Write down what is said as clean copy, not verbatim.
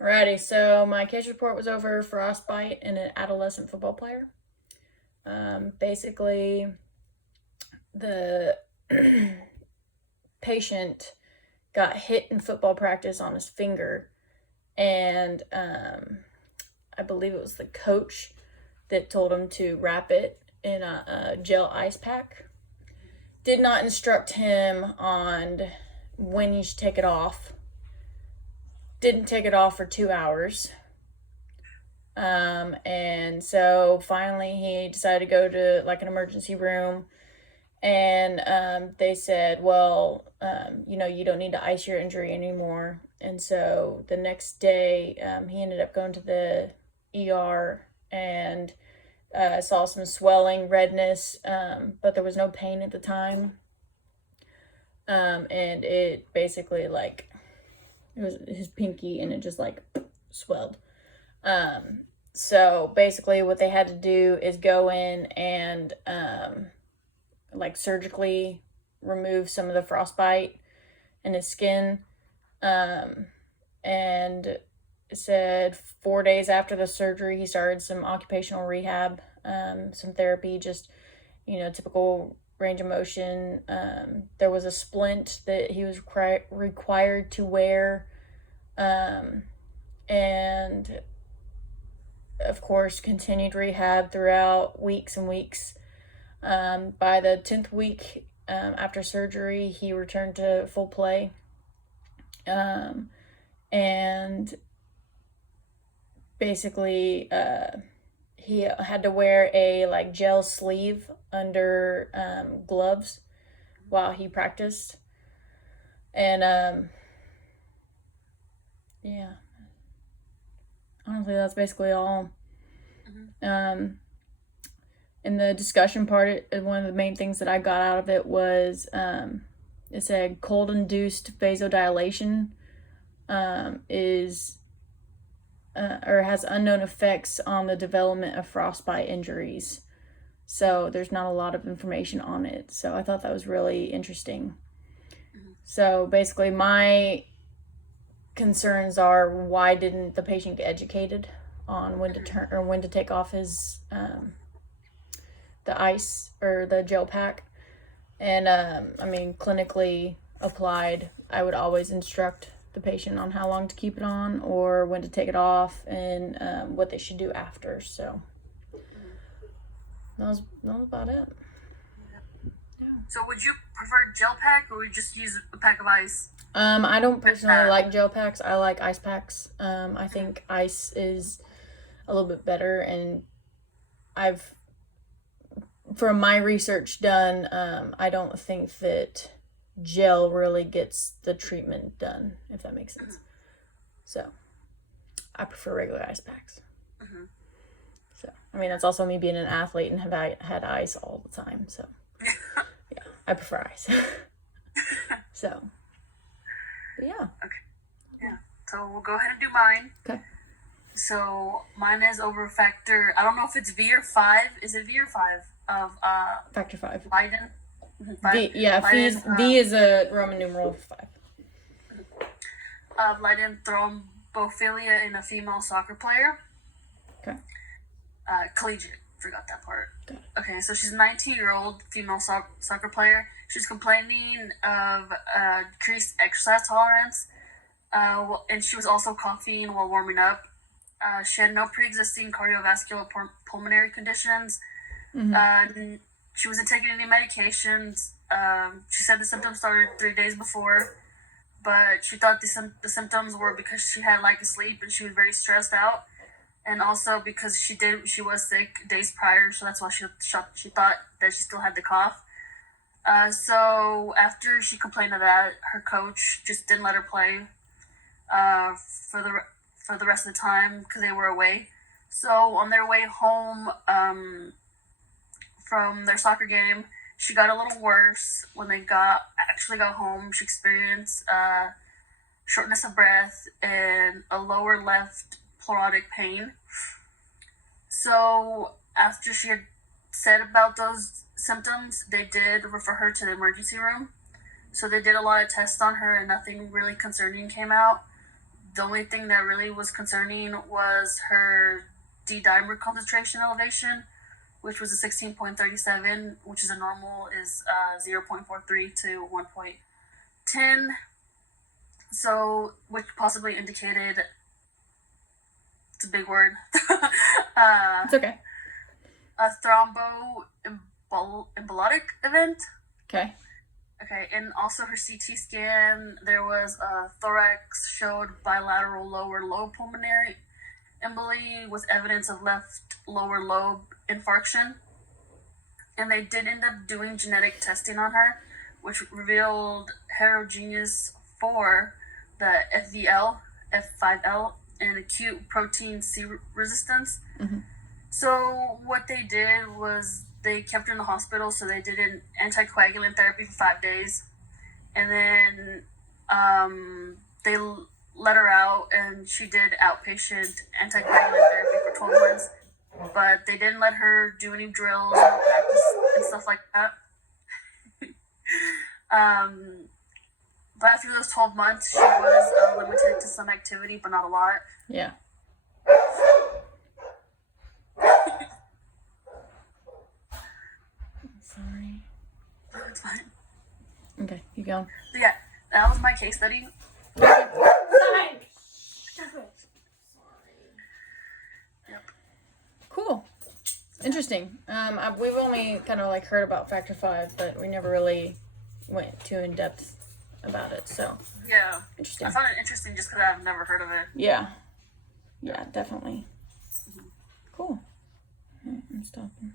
Alrighty, so my case report was over frostbite in an adolescent football player. Basically, the patient got hit in football practice on his finger, and I believe it was the coach that told him to wrap it in a gel ice pack. Did not instruct him on when he should take it off. Didn't take it off for 2 hours. And so finally he decided to go to like an emergency room, and they said, well, you don't need to ice your injury anymore. And so the next day, he ended up going to the ER and saw some swelling, redness, but there was no pain at the time. And it basically like it was his pinky, and it just like swelled. So basically, what they had to do is go in and like surgically remove some of the frostbite in his skin. And it said 4 days after the surgery, he started some occupational rehab, some therapy, just typical range of motion. There was a splint that he was required to wear, and of course continued rehab throughout weeks and weeks. By the 10th week after surgery, he returned to full play, and basically he had to wear a like gel sleeve under gloves while he practiced. And yeah, honestly, that's basically all. In the discussion part, one of the main things that I got out of it was it said cold-induced vasodilation is or has unknown effects on the development of frostbite injuries. So there's not a lot of information on it. So I thought that was really interesting. So basically, my concerns are, why didn't the patient get educated on when to turn or when to take off his the ice or the gel pack? And clinically applied, I would always instruct the patient on how long to keep it on or when to take it off, and what they should do after. So that was about it. Yeah. So would you prefer gel pack, or would you just use a pack of ice? I don't personally like gel packs. I like ice packs. I think ice is a little bit better, and from my research done, I don't think that gel really gets the treatment done, if that makes sense. So I prefer regular ice packs. So that's also me being an athlete and have had ice all the time. So yeah, I prefer ice. So yeah. Okay. Yeah. So we'll go ahead and do mine. Okay. So mine is over factor. I don't know if it's V or 5. Is it V or 5 of factor 5? Leiden. V, yeah. V is a Roman numeral 5. Of Leiden thrombophilia in a female soccer player. Okay. Collegiate. Forgot that part. Okay, so she's a 19-year-old female soccer player. She's complaining of decreased exercise tolerance, and she was also coughing while warming up. She had no pre-existing cardiovascular pulmonary conditions. She wasn't taking any medications. She said the symptoms started 3 days before, but she thought the symptoms were because she had lack of sleep and she was very stressed out, and also because she was sick days prior, so that's why she thought that she still had the cough. So after she complained of that, her coach just didn't let her play for the rest of the time because they were away. So on their way home from their soccer game, she got a little worse. When they actually got home, she experienced shortness of breath and a lower left pleurotic pain. So after she had said about those symptoms, they did refer her to the emergency room. So they did a lot of tests on her, and nothing really concerning came out. The only thing that really was concerning was her D-dimer concentration elevation, which was a 16.37, which is a normal is 0.43 to 1.10. So, which possibly indicated, it's a big word, It's okay. a thromboembolic event. Okay. Okay, and also her CT scan, there was a thorax showed bilateral lower lobe pulmonary emboli with evidence of left lower lobe infarction. And they did end up doing genetic testing on her, which revealed heterogeneous for the F5L, and acute protein C resistance. Mm-hmm. So what they did was they kept her in the hospital, so they did an anticoagulant therapy for 5 days. And then they let her out, and she did outpatient anticoagulant therapy for 12 months. But they didn't let her do any drills or practice and stuff like that. But after those 12 months, she was limited to some activity, but not a lot. Yeah. Sorry. Oh, it's fine. Okay, you go. So yeah, that was my case study. Yep. Cool. Interesting. We've only kind of like heard about Factor 5, but we never really went too in depth about it. So Yeah, interesting. I found it interesting just because I've never heard of it. Yeah. Yeah, definitely. Cool. I'm stopping.